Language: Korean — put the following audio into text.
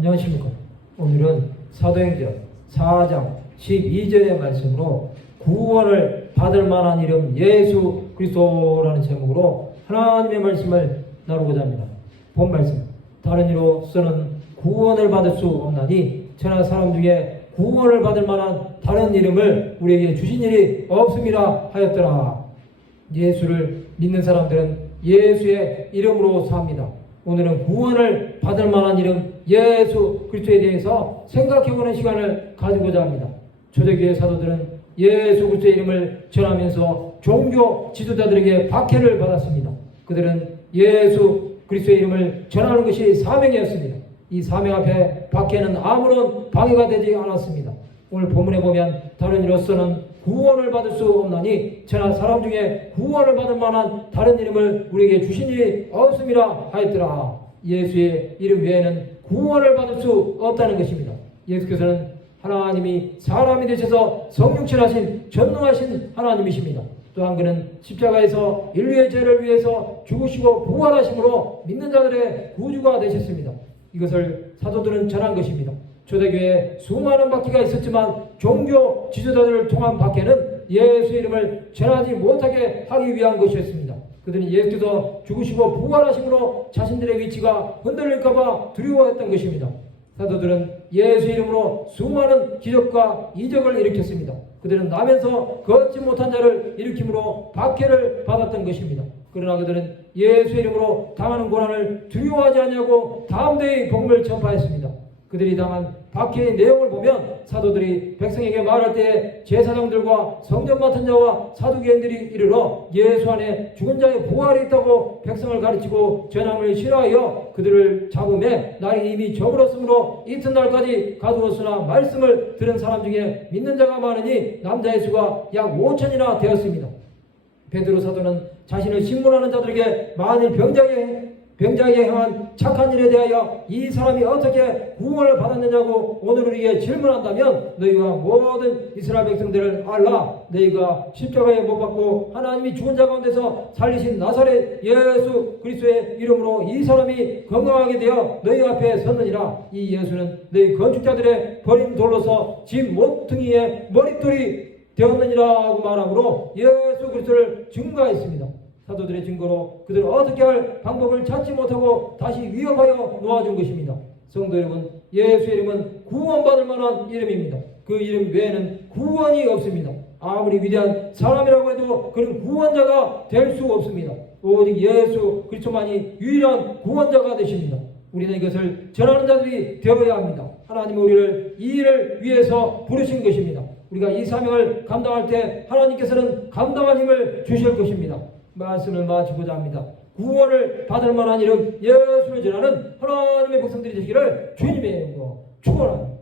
안녕하십니까. 오늘은 사도행전 4장 12절의 말씀으로 구원을 받을 만한 이름 예수 그리스도라는 제목으로 하나님의 말씀을 나누고자 합니다. 본 말씀. 다른 이로서는 구원을 받을 수 없나니 천하 사람 중에 구원을 받을 만한 다른 이름을 우리에게 주신 일이 없음이라 하였더라. 예수를 믿는 사람들은 예수의 이름으로 삽니다. 오늘은 구원을 받을 만한 이름 예수 그리스도에 대해서 생각해보는 시간을 가지고자 합니다. 초대교회 사도들은 예수 그리스도의 이름을 전하면서 종교 지도자들에게 박해를 받았습니다. 그들은 예수 그리스도의 이름을 전하는 것이 사명이었습니다. 이 사명 앞에 박해는 아무런 방해가 되지 않았습니다. 오늘 본문에 보면 다른 이로서는 구원을 받을 수 없나니 저나 사람 중에 구원을 받을 만한 다른 이름을 우리에게 주신 일이 없음이라 하였더라. 예수의 이름 외에는 구원을 받을 수 없다는 것입니다. 예수께서는 하나님이 사람이 되셔서 성육신하신 전능하신 하나님이십니다. 또한 그는 십자가에서 인류의 죄를 위해서 죽으시고 부활하심으로 믿는 자들의 구주가 되셨습니다. 이것을 사도들은 전한 것입니다. 초대교회에 수많은 박해가 있었지만 종교 지도자들을 통한 박해는 예수 이름을 전하지 못하게 하기 위한 것이었습니다. 그들은 예수께서 죽으시고 부활하심으로 자신들의 위치가 흔들릴까봐 두려워했던 것입니다. 사도들은 예수 이름으로 수많은 기적과 이적을 일으켰습니다. 그들은 나면서 걷지 못한 자를 일으킴으로 박해를 받았던 것입니다. 그러나 그들은 예수 이름으로 당하는 고난을 두려워하지 않냐고 담대히 복음을 전파했습니다. 그들이 당한 박해의 내용을 보면 사도들이 백성에게 말할 때 제사장들과 성전 맡은 자와 사두개인들이 이르러 예수 안에 죽은 자의 부활이 있다고 백성을 가르치고 전함을 싫어하여 그들을 잡음에 날이 이미 저물었으므로 이튿날까지 가두었으나 말씀을 들은 사람 중에 믿는 자가 많으니 남자의 수가 약 5천이나 되었습니다. 베드로 사도는 자신을 신문하는 자들에게 만일 병자에 병자에게 행한 착한 일에 대하여 이 사람이 어떻게 구원을 받았느냐고 오늘 우리에게 질문한다면 너희가 모든 이스라엘 백성들을 알라 너희가 십자가에 못 박고 하나님이 죽은 자 가운데서 살리신 나사렛 예수 그리스도의 이름으로 이 사람이 건강하게 되어 너희 앞에 섰느니라 이 예수는 너희 건축자들의 버린 돌로서 집 모퉁이의 머릿돌이 되었느니라 하고 말하므로 예수 그리스도를 증거했습니다. 사도들의 증거로 그들은 어떻게 할 방법을 찾지 못하고 다시 위협하여 놓아준 것입니다. 성도 여러분, 예수 이름은 구원받을 만한 이름입니다. 그 이름 외에는 구원이 없습니다. 아무리 위대한 사람이라고 해도 그런 구원자가 될 수 없습니다. 오직 예수 그리스도만이 유일한 구원자가 되십니다. 우리는 이것을 전하는 자들이 되어야 합니다. 하나님은 우리를 이 일을 위해서 부르신 것입니다. 우리가 이 사명을 감당할 때 하나님께서는 감당할 힘을 주실 것입니다. 말씀을 마치고자 합니다. 구원을 받을 만한 이름 예수를 전하는 하나님의 백성들이 되시기를 주님의 이름으로 축원합니다.